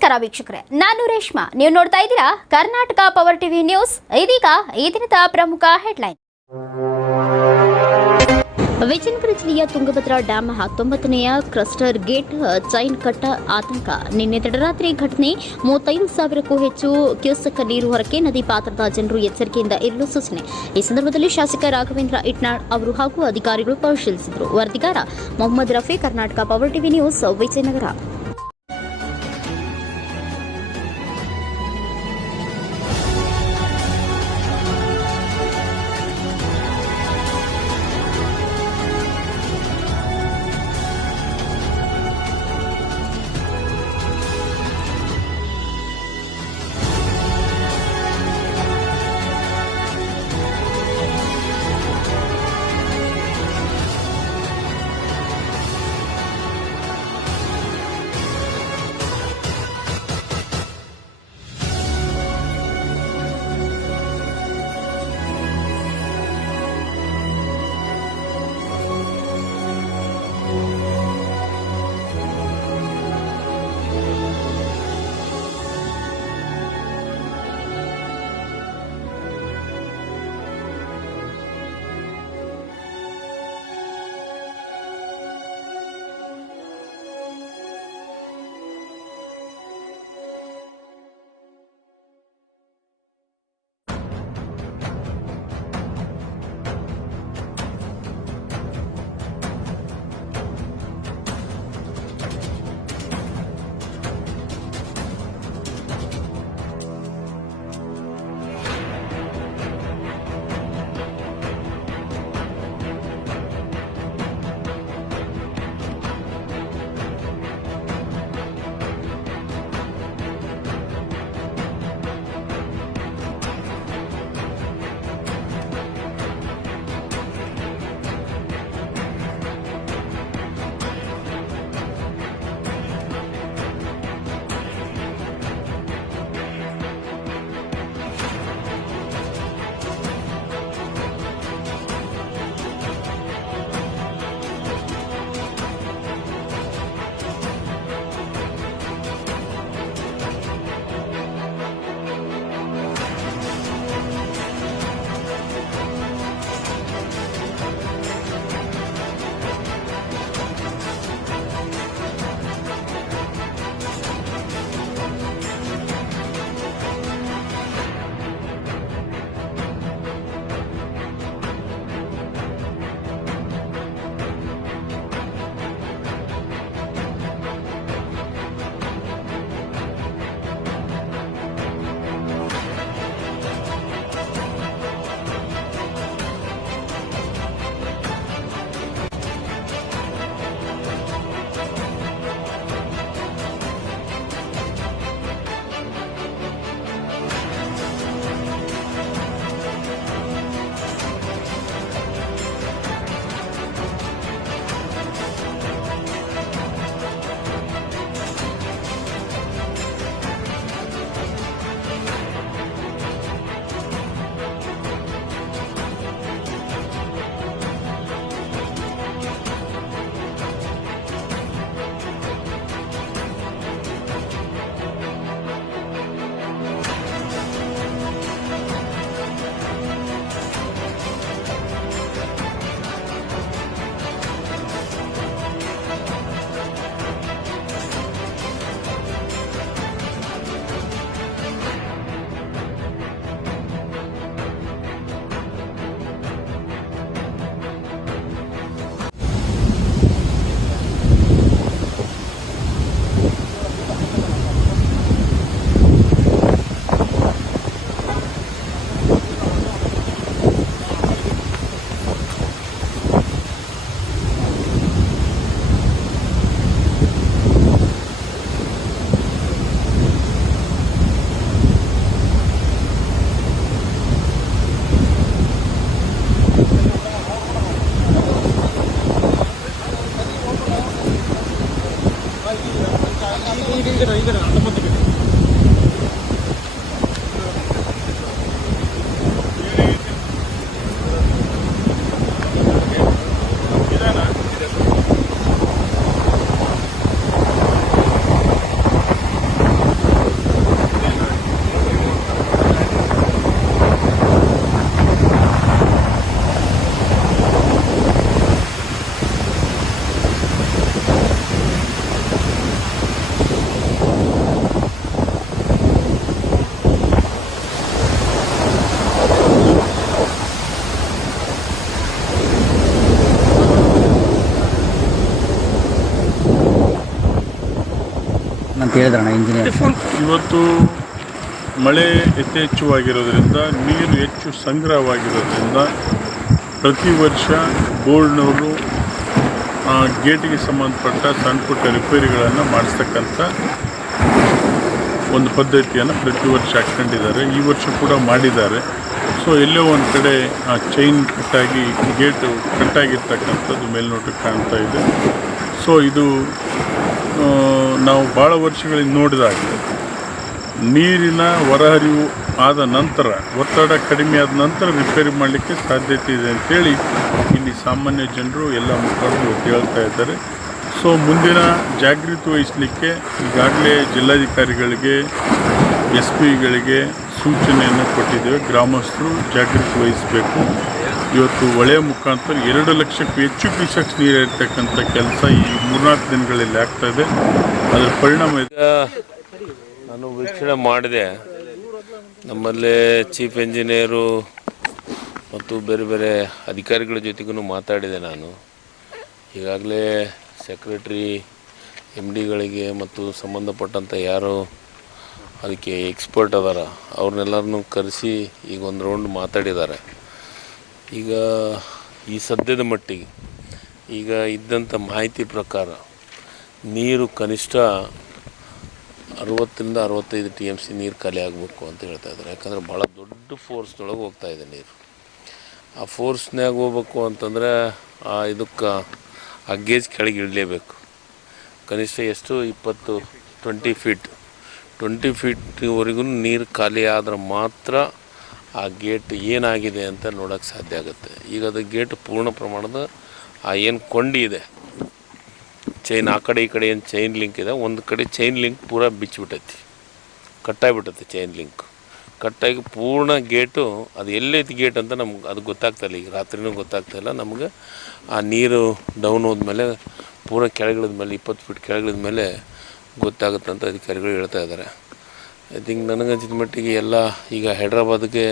ನಮಸ್ಕಾರ ವೀಕ್ಷಕರೇ, ನಾನು ರೇಷ್ಮಾ. ನೀವು ನೋಡ್ತಾ ಇದ್ದೀರಾ ಕರ್ನಾಟಕ ಪವರ್ ಟಿವಿ ನ್ಯೂಸ್. ಇದೀಗ ಈ ದಿನದ ಪ್ರಮುಖ ಹೆಡ್ಲೈನ್. ವಿಜಯನಗರ ಜಿಲ್ಲೆಯ ತುಂಗಭದ್ರಾ ಡ್ಯಾಂ 19ನೇ ಕ್ಲಸ್ಟರ್ ಗೇಟ್ ಚೈನ್ ಕಟ್ಟ ಆತಂಕ. ನಿನ್ನೆ ತಡರಾತ್ರಿ ಘಟನೆ. 35,000ಕ್ಕೂ ಹೆಚ್ಚು ಕ್ಯೂಸೆಕ್ ನೀರು ಹೊರಕ್ಕೆ. ನದಿ ಪಾತ್ರದ ಜನರು ಎಚ್ಚರಿಕೆಯಿಂದ ಇರಲು ಸೂಚನೆ. ಈ ಸಂದರ್ಭದಲ್ಲಿ ಶಾಸಕ ರಾಘವೇಂದ್ರ ಇಟ್ನಾಳ್ ಅವರು ಹಾಗೂ ಅಧಿಕಾರಿಗಳು ಪರಿಶೀಲಿಸಿದರು. ವರದಿಗಾರ Mohammed Rafi, Karnataka power TV news, Vijayanagara. ಅಂತ ಹೇಳಿದ್ರಣ್ಣ ಇಂಜಿನಿಯರ್. ಇವತ್ತು ಮಳೆ ಯಥೇಚ್ಛವಾಗಿರೋದ್ರಿಂದ ನೀರು ಹೆಚ್ಚು ಸಂಗ್ರಹವಾಗಿರೋದ್ರಿಂದ ಪ್ರತಿ ವರ್ಷ ಬೋರ್ಡ್ನವರು ಗೇಟಿಗೆ ಸಂಬಂಧಪಟ್ಟ ಸಣ್ಣ ಪುಟ್ಟ ರಿಪೇರಿಗಳನ್ನು ಮಾಡಿಸ್ತಕ್ಕಂಥ ಒಂದು ಪದ್ಧತಿಯನ್ನು ಪ್ರತಿ ವರ್ಷ ಹಾಕ್ಕೊಂಡಿದ್ದಾರೆ. ಈ ವರ್ಷ ಕೂಡ ಮಾಡಿದ್ದಾರೆ. ಸೊ ಎಲ್ಲೋ ಒಂದು ಕಡೆ ಆ ಚೈನ್ ಕಟ್ಟಾಗಿ ಗೇಟು ಕಟ್ಟಾಗಿರ್ತಕ್ಕಂಥದ್ದು ಮೇಲ್ನೋಟಕ್ಕೆ ಕಾಣ್ತಾ ಇದೆ. ಸೊ ಇದು ನಾವು ಭಾಳ ವರ್ಷಗಳಿಂದ ನೋಡಿದಾಗ ನೀರಿನ ಹೊರಹರಿವು ಆದ ನಂತರ, ಒತ್ತಡ ಕಡಿಮೆ ಆದ ನಂತರ ರಿಪೇರಿ ಮಾಡಲಿಕ್ಕೆ ಸಾಧ್ಯತೆ ಇದೆ ಅಂಥೇಳಿ ಇಲ್ಲಿ ಸಾಮಾನ್ಯ ಜನರು ಎಲ್ಲ ಮುಖಂಡರು ಇವತ್ತು ಹೇಳ್ತಾ ಇದ್ದಾರೆ. ಸೊ ಮುಂದಿನ ಜಾಗೃತಿ ವಹಿಸಲಿಕ್ಕೆ ಈಗಾಗಲೇ ಜಿಲ್ಲಾಧಿಕಾರಿಗಳಿಗೆ, SP ಗಳಿಗೆ ಸೂಚನೆಯನ್ನು ಕೊಟ್ಟಿದ್ದೇವೆ. ಗ್ರಾಮಸ್ಥರು ಜಾಗೃತಿ ವಹಿಸಬೇಕು. ಇವತ್ತು ಹೊಳೆಯ ಮುಖಾಂತರ 2 ಲಕ್ಷಕ್ಕೂ ಹೆಚ್ಚು ಕ್ಯೂಸೆಕ್ಸ್ ನೀರು ಇರ್ತಕ್ಕಂಥ ಕೆಲಸ ಈ 3-4 ದಿನಗಳಲ್ಲಿ ಆಗ್ತಾಯಿದೆ. ಅದರ ಪರಿಣಾಮ ನಾನು ವೀಕ್ಷಣೆ ಮಾಡಿದೆ. ನಮ್ಮಲ್ಲೇ ಚೀಫ್ ಇಂಜಿನಿಯರು ಮತ್ತು ಬೇರೆ ಬೇರೆ ಅಧಿಕಾರಿಗಳ ಜೊತೆಗೂ ಮಾತಾಡಿದೆ. ನಾನು ಈಗಾಗಲೇ ಸೆಕ್ರೆಟ್ರಿ, MDಗಳಿಗೆ ಮತ್ತು ಸಂಬಂಧಪಟ್ಟಂಥ ಯಾರು ಅದಕ್ಕೆ ಎಕ್ಸ್ಪರ್ಟ್ ಅದಾರ ಅವ್ರನ್ನೆಲ್ಲರನ್ನೂ ಕರೆಸಿ ಈಗ ಒಂದು ರೌಂಡ್ ಮಾತಾಡಿದ್ದಾರೆ. ಈಗ ಈ ಸದ್ಯದ ಮಟ್ಟಿಗೆ ಈಗ ಇದ್ದಂಥ ಮಾಹಿತಿ ಪ್ರಕಾರ ನೀರು ಕನಿಷ್ಠ 60 ರಿಂದ 65 TMC ನೀರು ಖಾಲಿ ಆಗಬೇಕು ಅಂತ ಹೇಳ್ತಾ ಇದ್ದಾರೆ. ಯಾಕಂದರೆ ಭಾಳ ದೊಡ್ಡ ಫೋರ್ಸ್ನೊಳಗೆ ಹೋಗ್ತಾಯಿದೆ ನೀರು. ಆ ಫೋರ್ಸ್ನಾಗ ಹೋಗ್ಬೇಕು ಅಂತಂದರೆ ಇದಕ್ಕೆ ಆ ಗೇಜ್ ಕೆಳಗೆ ಇಡಲೇಬೇಕು. ಕನಿಷ್ಠ ಎಷ್ಟು 20 ಫೀಟ್ವರೆಗೂ ನೀರು ಖಾಲಿ ಆದ್ರೆ ಮಾತ್ರ ಆ ಗೇಟ್ ಏನಾಗಿದೆ ಅಂತ ನೋಡೋಕ್ಕೆ ಸಾಧ್ಯ ಆಗುತ್ತೆ. ಈಗ ಅದು ಗೇಟ್ ಪೂರ್ಣ ಪ್ರಮಾಣದ ಏನು ಕೊಂಡಿ ಇದೆ, ಚೈನ್ ಆ ಕಡೆ ಈ ಕಡೆ ಏನು ಚೈನ್ ಲಿಂಕ್ ಇದೆ, ಒಂದು ಕಡೆ ಚೈನ್ ಲಿಂಕ್ ಪೂರ ಬಿಚ್ಚಿಬಿಟ್ಟೈತಿ, ಕಟ್ಟಾಗಿಬಿಟ್ಟೈತಿ. ಚೈನ್ ಲಿಂಕ್ ಕಟ್ಟಾಗಿ ಪೂರ್ಣ ಗೇಟು ಅದು ಎಲ್ಲೈತಿ ಗೇಟ್ ಅಂತ ನಮ್ಗೆ ಅದು ಗೊತ್ತಾಗ್ತಾಯಿಲ್ಲ. ಈಗ ರಾತ್ರಿನೂ ಗೊತ್ತಾಗ್ತಾಯಿಲ್ಲ ನಮಗೆ. ಆ ನೀರು ಡೌನ್ ಹೋದ್ಮೇಲೆ ಪೂರ ಕೆಳಗಿಳಿದ ಮೇಲೆ 20 ಫೀಟ್ ಕೆಳಗಿಳಿದ ಮೇಲೆ ಗೊತ್ತಾಗುತ್ತಂತ ಅಧಿಕಾರಿಗಳು ಹೇಳ್ತಾ ಇದ್ದಾರೆ. ಐ ಥಿಂಕ್ ನನಗನ್ಸಿದ ಮಟ್ಟಿಗೆ ಎಲ್ಲ ಈಗ ಹೈದ್ರಾಬಾದ್ಗೆ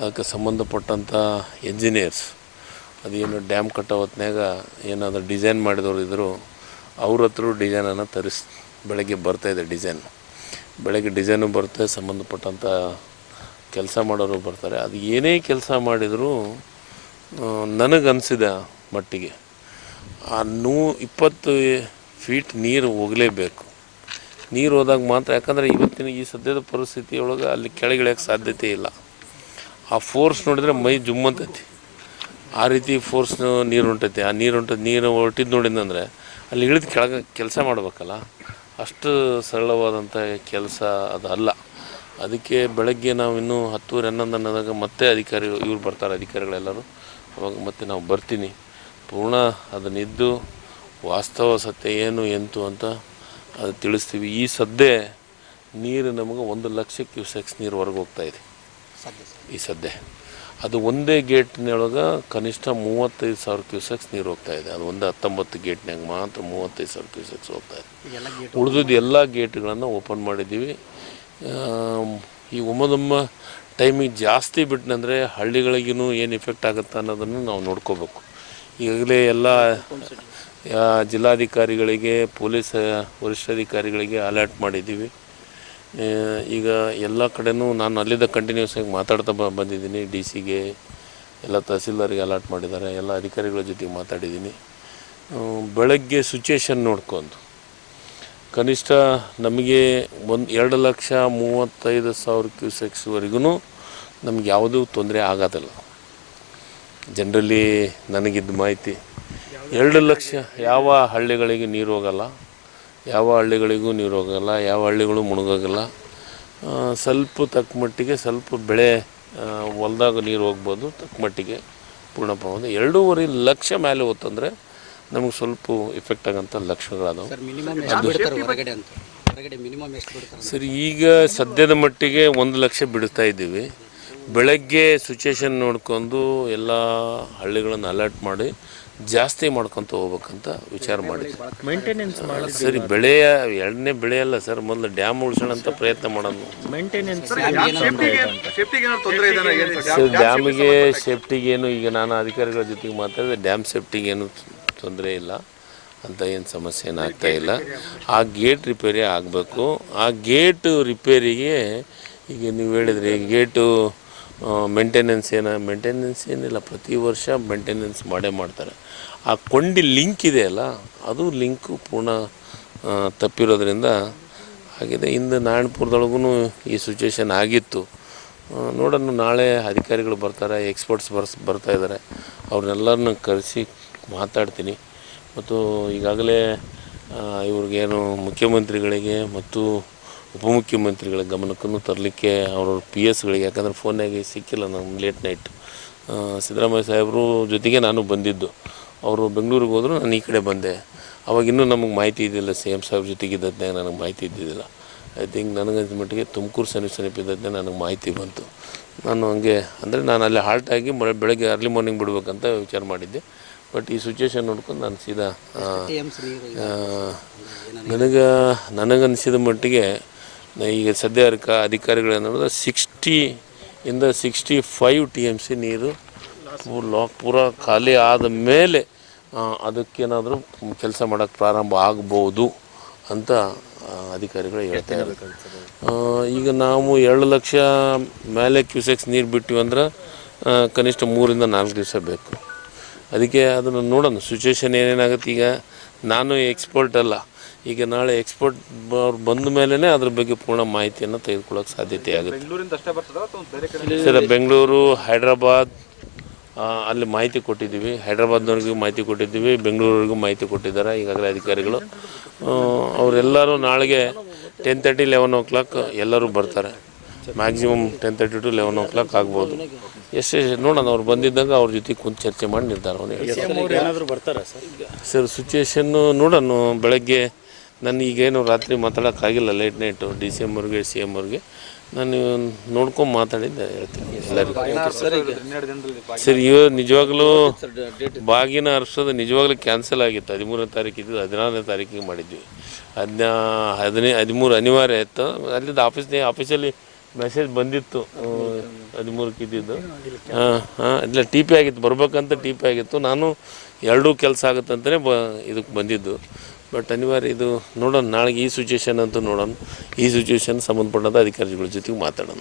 ಅದಕ್ಕೆ ಸಂಬಂಧಪಟ್ಟಂಥ ಇಂಜಿನಿಯರ್ಸ್ ಅದೇನು ಡ್ಯಾಮ್ ಕಟ್ಟೋ ಹೊತ್ನಾಗ ಏನಾದರೂ ಡಿಸೈನ್ ಮಾಡಿದವರು ಇದ್ದರು, ಅವ್ರ ಹತ್ರ ಡಿಸೈನನ್ನು ಬೆಳಗ್ಗೆ ಬರ್ತಾಯಿದೆ. ಬೆಳಗ್ಗೆ ಡಿಸೈನು ಬರುತ್ತೆ, ಸಂಬಂಧಪಟ್ಟಂಥ ಕೆಲಸ ಮಾಡೋರು ಬರ್ತಾರೆ. ಅದು ಏನೇ ಕೆಲಸ ಮಾಡಿದರೂ ನನಗನ್ಸಿದ ಮಟ್ಟಿಗೆ ಆ 20 ಫೀಟ್ ನೀರು ಹೋಗಲೇಬೇಕು. ನೀರು ಹೋದಾಗ ಮಾತ್ರ, ಯಾಕಂದರೆ ಇವತ್ತಿನ ಈ ಸದ್ಯದ ಪರಿಸ್ಥಿತಿಯೊಳಗೆ ಅಲ್ಲಿ ಕೆಳಗಿಳಿಯೋಕ್ಕೆ ಸಾಧ್ಯತೆ ಇಲ್ಲ. ಆ ಫೋರ್ಸ್ ನೋಡಿದರೆ ಮೈ ಜುಮ್ಮಂತೈತಿ. ಆ ರೀತಿ ಫೋರ್ಸ್ ನೀರು ಹೊಂಟೈತಿ. ಆ ನೀರು ಹೊರಟಿದ್ದು ನೋಡಿದಂದರೆ ಅಲ್ಲಿ ಇಳಿದು ಕೆಳಗೆ ಕೆಲಸ ಮಾಡಬೇಕಲ್ಲ, ಅಷ್ಟು ಸರಳವಾದಂಥ ಕೆಲಸ ಅದು ಅಲ್ಲ. ಅದಕ್ಕೆ ಬೆಳಗ್ಗೆ ನಾವು ಇನ್ನೂ 10:11 ಅನ್ನೋದಾಗ ಮತ್ತೆ ಇವ್ರು ಬರ್ತಾರೆ, ಅಧಿಕಾರಿಗಳೆಲ್ಲರೂ. ಅವಾಗ ಮತ್ತೆ ನಾವು ಬರ್ತೀನಿ, ಪೂರ್ಣ ಅದನ್ನಿದ್ದು ವಾಸ್ತವ ಸತ್ಯ ಏನು ಎಂತು ಅಂತ ಅದು ತಿಳಿಸ್ತೀವಿ. ಈ ಸದ್ಯ ನೀರು ನಮಗೆ 1 ಲಕ್ಷ ಕ್ಯೂಸೆಕ್ಸ್ ನೀರು ಹೊರಗೆ ಹೋಗ್ತಾಯಿದೆ ಈ ಸದ್ಯ. ಅದು ಒಂದೇ ಗೇಟ್ನೊಳಗೆ ಕನಿಷ್ಠ 35,000 ಕ್ಯೂಸೆಕ್ಸ್ ನೀರು ಹೋಗ್ತಾಯಿದೆ. ಅದು ಒಂದು 19 ಗೇಟ್ನಾಗ ಮಾತ್ರ 35,000 ಕ್ಯೂಸೆಕ್ಸ್ ಹೋಗ್ತಾಯಿದೆ. ಉಳಿದಿದ್ದು ಎಲ್ಲ ಗೇಟ್ಗಳನ್ನು ಓಪನ್ ಮಾಡಿದ್ದೀವಿ. ಈ ಒಮ್ಮೊಮ್ಮೆ ಟೈಮಿಗೆ ಜಾಸ್ತಿ ಬಿಟ್ಟನಂದರೆ ಹಳ್ಳಿಗಳಿಗೂ ಏನು ಇಫೆಕ್ಟ್ ಆಗುತ್ತೆ ಅನ್ನೋದನ್ನು ನಾವು ನೋಡ್ಕೋಬೇಕು. ಈಗಾಗಲೇ ಎಲ್ಲ ಜಿಲ್ಲಾಧಿಕಾರಿಗಳಿಗೆ, ಪೊಲೀಸ್ ವರಿಷ್ಠಾಧಿಕಾರಿಗಳಿಗೆ ಅಲರ್ಟ್ ಮಾಡಿದ್ದೀವಿ. ಈಗ ಎಲ್ಲ ಕಡೆನೂ ನಾನು ಅಲ್ಲಿದ್ದ ಕಂಟಿನ್ಯೂಸ್ ಆಗಿ ಮಾತಾಡ್ತಾ ಬಂದಿದ್ದೀನಿ. DC ಗೆ, ಎಲ್ಲ ತಹಸೀಲ್ದಾರಿಗೆ ಅಲರ್ಟ್ ಮಾಡಿದ್ದಾರೆ, ಎಲ್ಲ ಅಧಿಕಾರಿಗಳ ಜೊತೆಗೆ ಮಾತಾಡಿದ್ದೀನಿ. ಬೆಳಗ್ಗೆ ಸಿಚುಯೇಷನ್ ನೋಡ್ಕೊಂಡು ಕನಿಷ್ಠ ನಮಗೆ 2,35,000 ಕ್ಯೂಸೆಕ್ಸ್ವರೆಗೂ ನಮ್ಗೆ ಯಾವುದೂ ತೊಂದರೆ ಆಗೋದಿಲ್ಲ. ಜನರಲಿ ನನಗಿದ್ದ ಮಾಹಿತಿ 2 ಲಕ್ಷ ಯಾವ ಹಳ್ಳಿಗಳಿಗೆ ನೀರು ಹೋಗಲ್ಲ, ಯಾವ ಹಳ್ಳಿಗಳು ಮುಳುಗೋಗಲ್ಲ. ಸ್ವಲ್ಪ ತಕ್ಕ ಮಟ್ಟಿಗೆ ಸ್ವಲ್ಪ ಬೆಳೆ ಹೊಲ್ದಾಗ ನೀರು ಹೋಗ್ಬೋದು, ತಕ್ಕ ಮಟ್ಟಿಗೆ. ಪೂರ್ಣ ಪ್ರಮಾಣ 2.5 ಲಕ್ಷ ಮೇಲೆ ಹೋತಂದರೆ ನಮಗೆ ಸ್ವಲ್ಪ ಇಫೆಕ್ಟ್ ಆಗೋಂಥ ಲಕ್ಷಣಗಳದಾವೆ. ಸರಿ, ಈಗ ಸದ್ಯದ ಮಟ್ಟಿಗೆ 1 ಲಕ್ಷ ಬಿಡ್ತಾ ಇದ್ದೀವಿ. ಬೆಳಗ್ಗೆ ಸಿಚುಯೇಷನ್ ನೋಡ್ಕೊಂಡು ಎಲ್ಲ ಹಳ್ಳಿಗಳನ್ನು ಅಲರ್ಟ್ ಮಾಡಿ ಜಾಸ್ತಿ ಮಾಡ್ಕೊತ ಹೋಗ್ಬೇಕಂತ ವಿಚಾರ ಮಾಡಿದ್ವಿ. ಸರಿ, ಬೆಳೆಯ ಎರಡನೇ ಬೆಳೆ ಅಲ್ಲ ಸರ್, ಮೊದಲು ಡ್ಯಾಮ್ ಉಳಿಸೋಣ ಅಂತ ಪ್ರಯತ್ನ ಮಾಡೋದು. ಸರ್, ಡ್ಯಾಮಿಗೆ ಸೇಫ್ಟಿಗೇನು ಈಗ ನಾನು ಅಧಿಕಾರಿಗಳ ಜೊತೆಗೆ ಮಾತಾಡಿದೆ, ಡ್ಯಾಮ್ ಸೇಫ್ಟಿಗೇನು ತೊಂದರೆ ಇಲ್ಲ. ಅಂತ ಏನು ಸಮಸ್ಯೆ ಏನಾಗ್ತಾ ಇಲ್ಲ. ಆ ಗೇಟ್ ರಿಪೇರಿ ಆಗಬೇಕು. ಆ ಗೇಟ್ ರಿಪೇರಿಗೆ ಈಗ ನೀವು ಹೇಳಿದ್ರಿ ಗೇಟು ಮೇಂಟೆನೆನ್ಸ್ ಏನಿಲ್ಲ, ಪ್ರತಿ ವರ್ಷ ಮೇಂಟೆನೆನ್ಸ್ ಮಾಡೇ ಮಾಡ್ತಾರೆ. ಆ ಕೊಂಡಿ ಲಿಂಕ್ ಇದೆಯಲ್ಲ, ಅದು ಲಿಂಕು ಪೂರ್ಣ ತಪ್ಪಿರೋದ್ರಿಂದ ಆಗಿದೆ. ಇಂದು ನಾರಾಯಣಪುರದೊಳಗೂ ಈ ಸಿಚುವೇಶನ್ ಆಗಿತ್ತು. ನೋಡೋಣ, ನಾಳೆ ಅಧಿಕಾರಿಗಳು ಬರ್ತಾರೆ, ಎಕ್ಸ್ಪರ್ಟ್ಸ್ ಬರ್ತಾ ಇದ್ದಾರೆ, ಅವ್ರನ್ನೆಲ್ಲರನ್ನ ಕರೆಸಿ ಮಾತಾಡ್ತೀನಿ. ಮತ್ತು ಈಗಾಗಲೇ ಇವ್ರಿಗೇನು ಮುಖ್ಯಮಂತ್ರಿಗಳಿಗೆ ಮತ್ತು ಉಪಮುಖ್ಯಮಂತ್ರಿಗಳ ಗಮನಕ್ಕೂ ತರಲಿಕ್ಕೆ ಅವ್ರವ್ರ PS ಗಳಿಗೆ, ಯಾಕಂದರೆ ಫೋನ್ನಾಗಿ ಸಿಕ್ಕಿಲ್ಲ ನಮ್ಮ ಲೇಟ್ ನೈಟ್. ಸಿದ್ದರಾಮಯ್ಯ ಸಾಹೇಬರು ಜೊತೆಗೆ ನಾನು ಬಂದಿದ್ದು. ಅವರು ಬೆಂಗಳೂರಿಗೆ ಹೋದರು, ನಾನು ಈ ಕಡೆ ಬಂದೆ. ಅವಾಗ ಇನ್ನೂ ನಮಗೆ ಮಾಹಿತಿ ಇದ್ದಿಲ್ಲ, CM ಸಾಹೇಬ್ರ ಜೊತೆಗಿದ್ದದ್ನಾಗ ನನಗೆ ಮಾಹಿತಿ ಇದ್ದಿದ್ದಿಲ್ಲ. ಐ ಥಿಂಕ್ ನನಗಂತ ಮಟ್ಟಿಗೆ ತುಮಕೂರು ಸಮೀಪ ಇದ್ದದ್ದೇ ನನಗೆ ಮಾಹಿತಿ ಬಂತು. ನಾನು ಹಂಗೆ ಅಂದರೆ ನಾನು ಅಲ್ಲಿ ಹಾಲ್ಟ್ ಆಗಿ ಬೆಳಗ್ಗೆ ಅರ್ಲಿ ಮಾರ್ನಿಂಗ್ ಬಿಡ್ಬೇಕಂತ ವಿಚಾರ ಮಾಡಿದ್ದೆ. ಬಟ್ ಈ ಸಿಚುವೇಶನ್ ನೋಡ್ಕೊಂಡು ನಾನು ಸೀದಾ ನನಗನ್ನಿಸಿದ ಮಟ್ಟಿಗೆ ಈಗ ಸದ್ಯ ಅಧಿಕಾರಿಗಳೇನಂದ್ರೆ 60 65 TMC ನೀರು ಪೂರ ಖಾಲಿ ಆದ ಮೇಲೆ ಅದಕ್ಕೇನಾದರೂ ಕೆಲಸ ಮಾಡೋಕ್ಕೆ ಪ್ರಾರಂಭ ಆಗ್ಬೋದು ಅಂತ ಅಧಿಕಾರಿಗಳು ಹೇಳ್ತಾ ಇದ್ದಾರೆ. ಈಗ ನಾವು 2 ಲಕ್ಷ ಮೇಲೆ ಕ್ಯೂಸೆಕ್ಸ್ ನೀರು ಬಿಟ್ಟಿವಿ ಅಂದ್ರೆ ಕನಿಷ್ಠ 3 ರಿಂದ 4 ದಿವಸ ಬೇಕು. ಅದಕ್ಕೆ ಅದನ್ನು ನೋಡೋಣ, ಸಿಚುವೇಶನ್ ಏನೇನಾಗುತ್ತೆ. ಈಗ ನಾನು ಎಕ್ಸ್ಪರ್ಟ್ ಅಲ್ಲ, ಈಗ ನಾಳೆ ಎಕ್ಸ್ಪರ್ಟ್ ಅವ್ರು ಬಂದ ಮೇಲೇ ಅದ್ರ ಬಗ್ಗೆ ಪೂರ್ಣ ಮಾಹಿತಿಯನ್ನು ತೆಗೆದುಕೊಳ್ಳೋಕೆ ಸಾಧ್ಯತೆ ಆಗುತ್ತೆ. ಸರ್, ಬೆಂಗಳೂರು, ಹೈದ್ರಾಬಾದ್ ಅಲ್ಲಿ ಮಾಹಿತಿ ಕೊಟ್ಟಿದ್ದೀವಿ, ಹೈದ್ರಾಬಾದ್ನವ್ರಿಗೂ ಮಾಹಿತಿ ಕೊಟ್ಟಿದ್ದೀವಿ, ಬೆಂಗಳೂರಿಗೂ ಮಾಹಿತಿ ಕೊಟ್ಟಿದ್ದಾರೆ ಈಗಾಗಲೇ ಅಧಿಕಾರಿಗಳು. ಅವರೆಲ್ಲರೂ ನಾಳೆಗೆ 10:30 11 o'clock ಎಲ್ಲರೂ ಬರ್ತಾರೆ. ಮ್ಯಾಕ್ಸಿಮಮ್ 10:30 to 11 o'clock ಆಗ್ಬೋದು. ಎಷ್ಟೇ ನೋಡೋಣ, ಅವ್ರು ಬಂದಿದ್ದಾಗ ಅವ್ರ ಜೊತೆ ಕುಂತು ಚರ್ಚೆ ಮಾಡಿ ನಿರ್ಧಾರವನ್ನು ಹೇಳ್ತಾರೆ. ಸರ್, ಸಿಚುವೇಶನ್ನು ನೋಡೋಣ. ಬೆಳಗ್ಗೆ ನಾನು ಈಗೇನು ರಾತ್ರಿ ಮಾತಾಡೋಕ್ಕಾಗಿಲ್ಲ, ಲೇಟ್ ನೈಟು DCM ಅವ್ರಿಗೆ CM ಅವ್ರಿಗೆ ನಾನು ನೋಡ್ಕೊಂಡು ಮಾತಾಡಿದ್ದೆ ಹೇಳ್ತೀನಿ ಎಲ್ಲರಿಗೂ. ಸರ್, ನಿಜವಾಗ್ಲೂ ಬಾಗಿನ ಹರ್ಸೋದು ನಿಜವಾಗ್ಲೂ ಕ್ಯಾನ್ಸಲ್ ಆಗಿತ್ತು. 13ನೇ ತಾರೀಕು ಇದ್ದು 14ನೇ ತಾರೀಕಿಗೆ ಮಾಡಿದ್ವಿ. 13 ಅನಿವಾರ್ಯ ಇತ್ತು. ಅಲ್ಲಿದ್ದು ಆಫೀಸಲ್ಲಿ ಮೆಸೇಜ್ ಬಂದಿತ್ತು 13ಕ್ಕೆ ಇದ್ದಿದ್ದು. ಇಲ್ಲ, TP ಆಗಿತ್ತು, ಬರ್ಬೇಕಂತ TP ಆಗಿತ್ತು. ನಾನು ಎರಡೂ ಕೆಲಸ ಆಗುತ್ತಂತಲೇ ಇದಕ್ಕೆ ಬಂದಿದ್ದು. ಬಟ್ ಅನಿವಾರ್ಯ ಇದು ನೋಡೋಣ. ನಾಳೆಗೆ ಈ ಸಿಚುವೇಶನ್ ಅಂತೂ ನೋಡೋಣ. ಈ ಸಿಚುವೇಶನ್ ಸಂಬಂಧಪಟ್ಟಂಥ ಅಧಿಕಾರಿಗಳ ಜೊತೆಗೆ ಮಾತಾಡೋಣ.